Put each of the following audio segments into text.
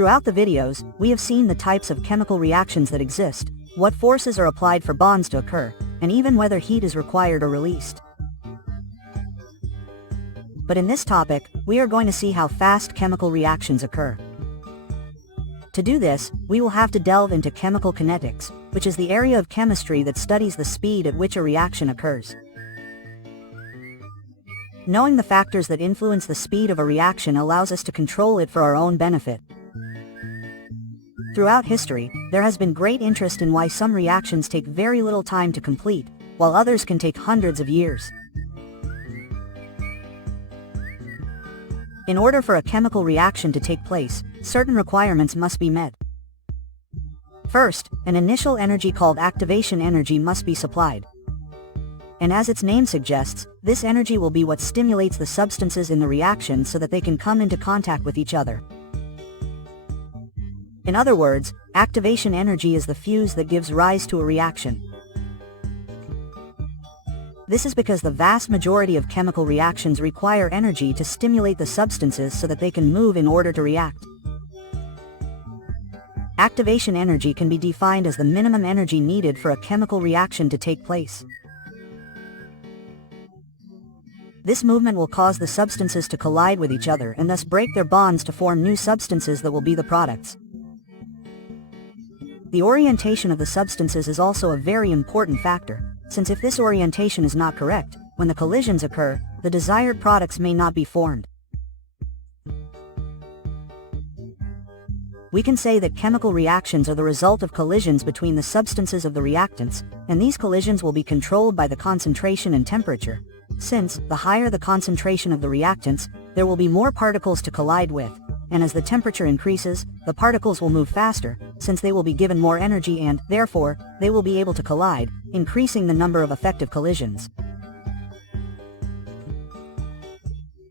Throughout the videos, we have seen the types of chemical reactions that exist, what forces are applied for bonds to occur, and even whether heat is required or released. But in this topic, we are going to see how fast chemical reactions occur. To do this, we will have to delve into chemical kinetics, which is the area of chemistry that studies the speed at which a reaction occurs. Knowing the factors that influence the speed of a reaction allows us to control it for our own benefit. Throughout history, there has been great interest in why some reactions take very little time to complete, while others can take hundreds of years. In order for a chemical reaction to take place, certain requirements must be met. First, an initial energy called activation energy must be supplied. And as its name suggests, this energy will be what stimulates the substances in the reaction so that they can come into contact with each other. In other words, activation energy is the fuse that gives rise to a reaction. This is because the vast majority of chemical reactions require energy to stimulate the substances so that they can move in order to react. Activation energy can be defined as the minimum energy needed for a chemical reaction to take place. This movement will cause the substances to collide with each other and thus break their bonds to form new substances that will be the products. The orientation of the substances is also a very important factor, since if this orientation is not correct, when the collisions occur, the desired products may not be formed. We can say that chemical reactions are the result of collisions between the substances of the reactants, and these collisions will be controlled by the concentration and temperature. Since, the higher the concentration of the reactants, there will be more particles to collide with, and as the temperature increases, the particles will move faster, since they will be given more energy and, therefore, they will be able to collide, increasing the number of effective collisions.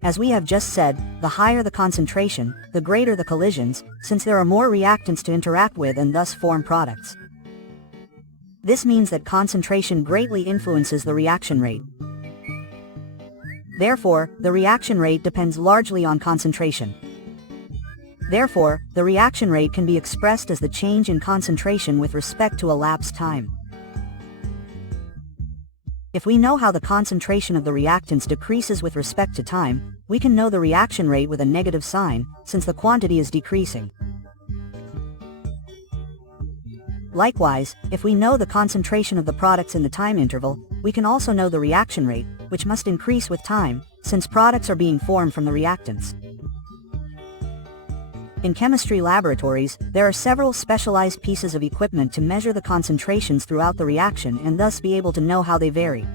As we have just said, the higher the concentration, the greater the collisions, since there are more reactants to interact with and thus form products. This means that concentration greatly influences the reaction rate. Therefore, the reaction rate depends largely on concentration. Therefore, the reaction rate can be expressed as the change in concentration with respect to elapsed time. If we know how the concentration of the reactants decreases with respect to time, we can know the reaction rate with a negative sign, since the quantity is decreasing. Likewise, if we know the concentration of the products in the time interval, we can also know the reaction rate, which must increase with time, since products are being formed from the reactants. In chemistry laboratories, there are several specialized pieces of equipment to measure the concentrations throughout the reaction and thus be able to know how they vary.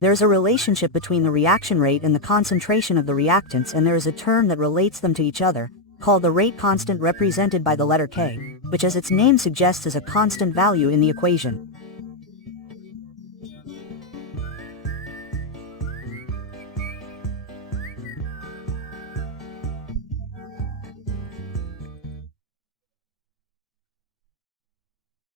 There is a relationship between the reaction rate and the concentration of the reactants, and there is a term that relates them to each other, called the rate constant, represented by the letter K, which as its name suggests is a constant value in the equation.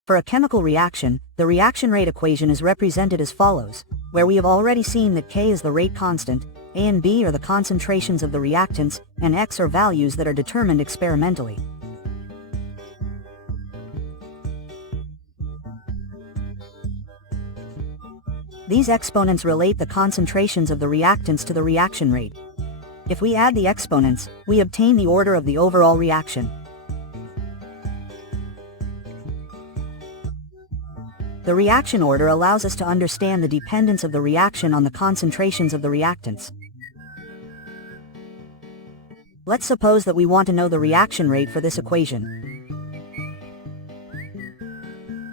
For a chemical reaction, the reaction rate equation is represented as follows, where we have already seen that K is the rate constant, A and B are the concentrations of the reactants, and X are values that are determined experimentally. These exponents relate the concentrations of the reactants to the reaction rate. If we add the exponents, we obtain the order of the overall reaction. The reaction order allows us to understand the dependence of the reaction on the concentrations of the reactants. Let's suppose that we want to know the reaction rate for this equation.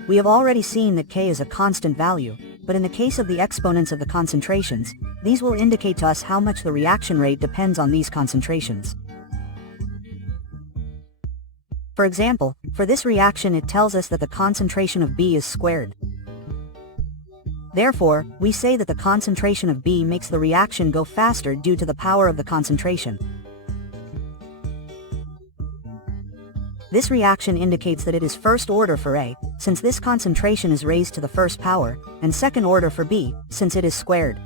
We have already seen that K is a constant value, but in the case of the exponents of the concentrations, these will indicate to us how much the reaction rate depends on these concentrations. For example, for this reaction it tells us that the concentration of B is squared. Therefore, we say that the concentration of B makes the reaction go faster due to the power of the concentration. This reaction indicates that it is first order for A, since this concentration is raised to the first power, and second order for B, since it is squared.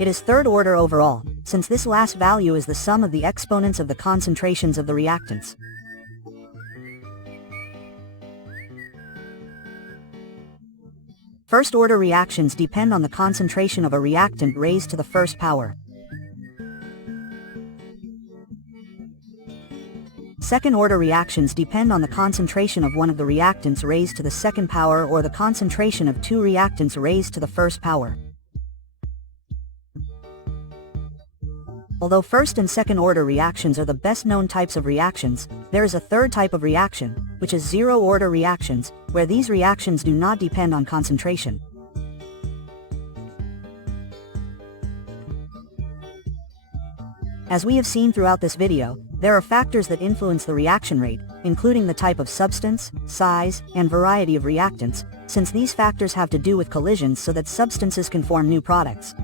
It is third order overall, since this last value is the sum of the exponents of the concentrations of the reactants. First-order reactions depend on the concentration of a reactant raised to the first power. Second-order reactions depend on the concentration of one of the reactants raised to the second power or the concentration of two reactants raised to the first power. Although first and second-order reactions are the best-known types of reactions, there is a third type of reaction, which is zero-order reactions, where these reactions do not depend on concentration. As we have seen throughout this video, there are factors that influence the reaction rate, including the type of substance, size, and variety of reactants, since these factors have to do with collisions so that substances can form new products.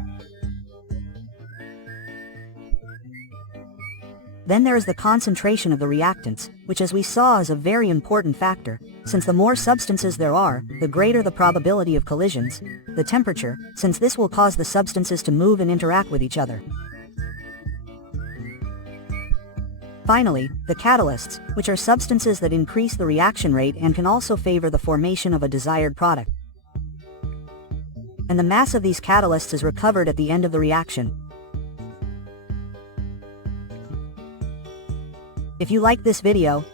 Then there is the concentration of the reactants, which as we saw is a very important factor, since the more substances there are, the greater the probability of collisions. The temperature, since this will cause the substances to move and interact with each other. Finally, the catalysts, which are substances that increase the reaction rate and can also favor the formation of a desired product. And the mass of these catalysts is recovered at the end of the reaction. If you like this video,